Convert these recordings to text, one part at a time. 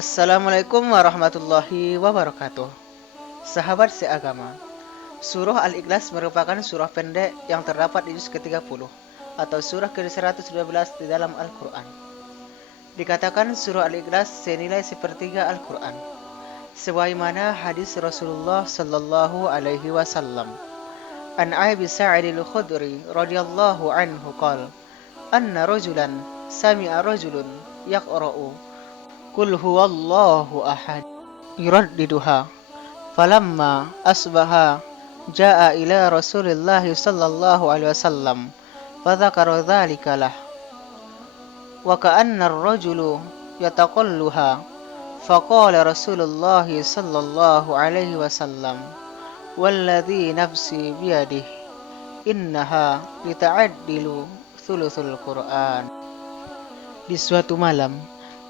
Assalamualaikum warahmatullahi wabarakatuh. Sahabat seagama, Surah Al-Ikhlas merupakan surah pendek yang terdapat di juz ke-30 atau surah ke-112 di dalam Al-Quran. Dikatakan surah Al-Ikhlas senilai sepertiga Al-Quran, sebagaimana hadis Rasulullah sallallahu alaihi wasallam. An Abi Sa'id al-Khudri radhiyallahu anhu qala, anna rajulan sami'a rajulun yaqra'u Qul huwallahu ahad yuraddiduha falamma asbaha jaa ila Rasulillah sallallahu alaihi wasallam fadzakara dzalika lah wa ka'anna ar-rajulu yataqalluha faqala Rasulullah sallallahu alaihi wasallam walladzi nafsi biyadihi innaha lita'addilu thuluthul Qur'an. Di suatu malam,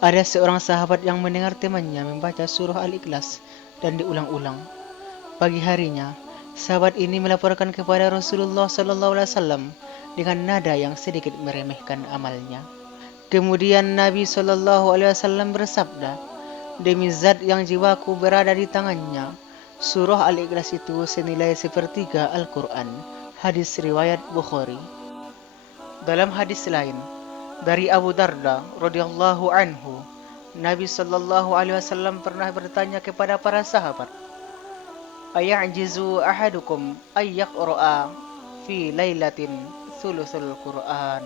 ada seorang sahabat yang mendengar temannya membaca surah Al-Ikhlas dan diulang-ulang. Pagi harinya, sahabat ini melaporkan kepada Rasulullah SAW dengan nada yang sedikit meremehkan amalnya. Kemudian Nabi SAW bersabda, "Demi zat yang jiwaku berada di tangannya, surah Al-Ikhlas itu senilai sepertiga Al-Quran." Hadis riwayat Bukhari. Dalam hadis lain, dari Abu Darda radhiyallahu anhu, Nabi sallallahu alaihi wasallam pernah bertanya kepada para sahabat, "Aya'jizu ahadukum ay yaqra'a fi lailatin thuluthul Qur'an?"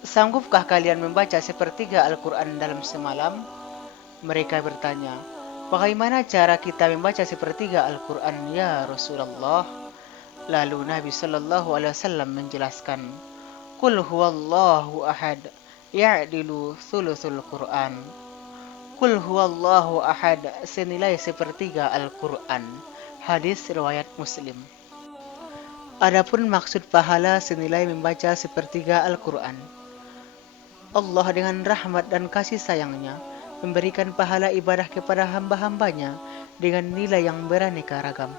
Sanggupkah kalian membaca sepertiga Al-Quran dalam semalam? Mereka bertanya, "Bagaimana cara kita membaca sepertiga Al-Quran ya Rasulullah?" Lalu Nabi sallallahu alaihi wasallam menjelaskan, Qul huwallahu ahad ya'dilu thuluthul Qur'an. Qul huwallahu ahad senilai sepertiga Al-Quran. Hadis riwayat Muslim. Adapun maksud pahala senilai membaca sepertiga Al-Quran, Allah dengan rahmat dan kasih sayangnya memberikan pahala ibadah kepada hamba-hambanya dengan nilai yang beraneka ragam.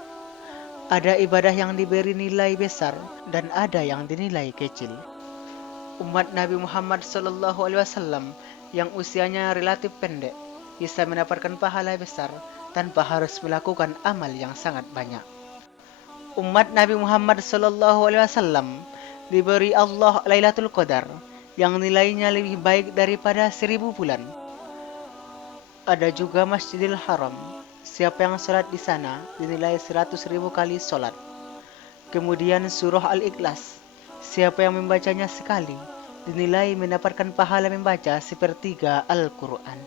Ada ibadah yang diberi nilai besar dan ada yang dinilai kecil. Umat Nabi Muhammad SAW yang usianya relatif pendek bisa mendapatkan pahala besar tanpa harus melakukan amal yang sangat banyak. Umat Nabi Muhammad SAW diberi Allah Lailatul Qadar yang nilainya lebih baik daripada 1000 bulan. Ada juga Masjidil Haram. Siapa yang sholat di sana dinilai 100.000 kali sholat. Kemudian surah Al-Ikhlas. Siapa yang membacanya sekali dinilai mendapatkan pahala membaca sepertiga Al-Quran.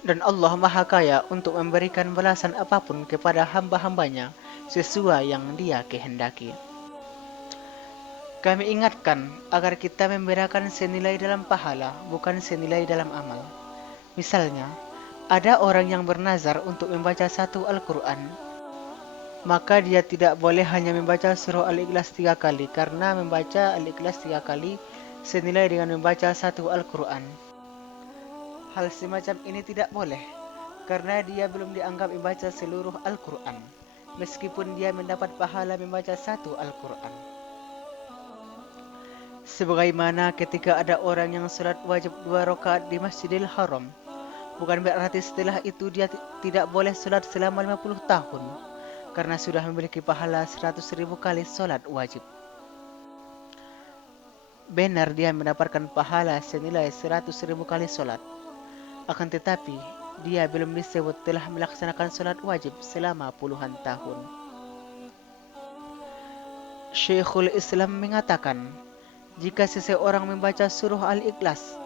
Dan Allah Maha Kaya untuk memberikan balasan apapun kepada hamba-hambanya sesuai yang Dia kehendaki. Kami ingatkan agar kita membedakan senilai dalam pahala, bukan senilai dalam amal. Misalnya, ada orang yang bernazar untuk membaca satu Al-Quran, maka dia tidak boleh hanya membaca surah Al-Ikhlas 3 kali, karena membaca Al-Ikhlas 3 kali senilai dengan membaca satu Al-Quran. Hal semacam ini tidak boleh, karena dia belum dianggap membaca seluruh Al-Quran, meskipun dia mendapat pahala membaca satu Al-Quran. Sebagaimana ketika ada orang yang sholat wajib 2 rakaat di Masjidil Haram, bukan berarti setelah itu dia tidak boleh sholat selama 50 tahun, karena sudah memiliki pahala 100.000 kali sholat wajib. Benar dia mendapatkan pahala senilai 100.000 kali sholat, akan tetapi dia belum disebut telah melaksanakan sholat wajib selama puluhan tahun. Syekhul Islam mengatakan, jika seseorang membaca surah Al-Ikhlas,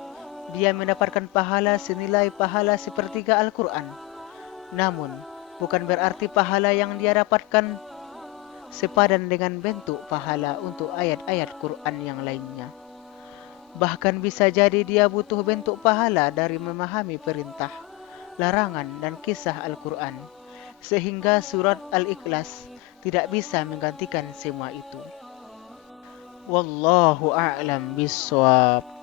dia mendapatkan pahala senilai pahala sepertiga Al-Quran. Namun, bukan berarti pahala yang dia dapatkan sepadan dengan bentuk pahala untuk ayat-ayat Quran yang lainnya. Bahkan bisa jadi dia butuh bentuk pahala dari memahami perintah, larangan, dan kisah Al-Quran, sehingga surat Al-Ikhlas tidak bisa menggantikan semua itu. Wallahu a'lam bishawab.